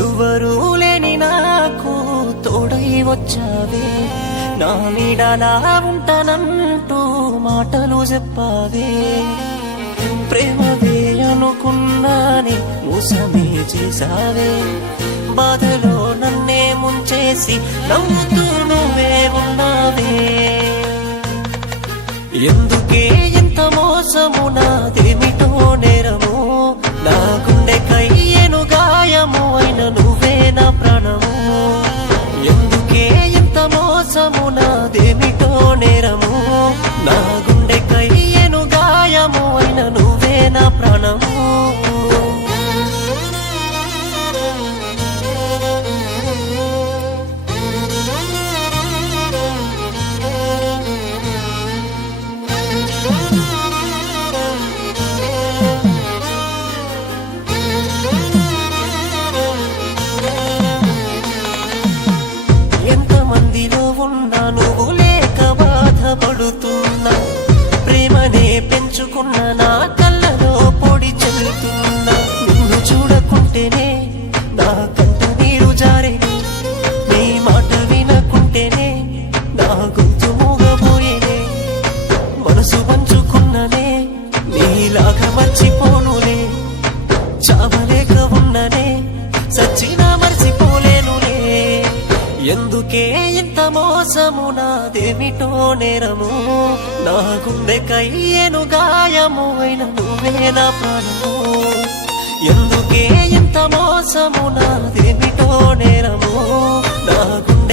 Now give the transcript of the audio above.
ఎవ్వరూ లేని నాకు తోడై వచ్చావే, నా నీడలా ఉంటానంటూ మాటలు చెప్పావే. ప్రేమవే అనుకున్నాని మోసమే చేసావే, బాధలో నన్నే ముంచేసి నవ్వుతూ నువ్వే ఉన్నావే. ఎందుకే ఇంత మోసము, నాదేమిటో నేరము, నా గుండె కయ్యేను గాయము అయిన నువ్వే నా ప్రాణము. ఎందుకే ఇంత మోసము, నాదేమిటో నేరము, నా గుండె కయ్యేను గాయము అయిన నువ్వే నా ప్రాణము. ఎంతమందిలో ఉన్నా నువ్వు లేక బాధపడుతున్నా, ప్రేమనే పెంచుకున్న నా కళ్ళలో పొడి చెల్లుతున్నా. నిన్ను చూడకుంటేనే నా కంట నీరు జారేనే, నీ మాట వినకుంటేనే నా గొంతు మూగబోయేనే. మనసు పంచుకున్ననే నీలాగా మర్చిపోనులే, చావలేక ఉన్ననే సచ్చినా మర్చిపోలేనులే. ఎందుకే ఇంత మోసము, నాదేమిటో నేరము, నా గుండె కయ్యేను గాయము అయిన నువ్వే నా ప్రాణము. ఎందుకే ఇంత మోసము, నాదేమిటో నేరము, నా గుండె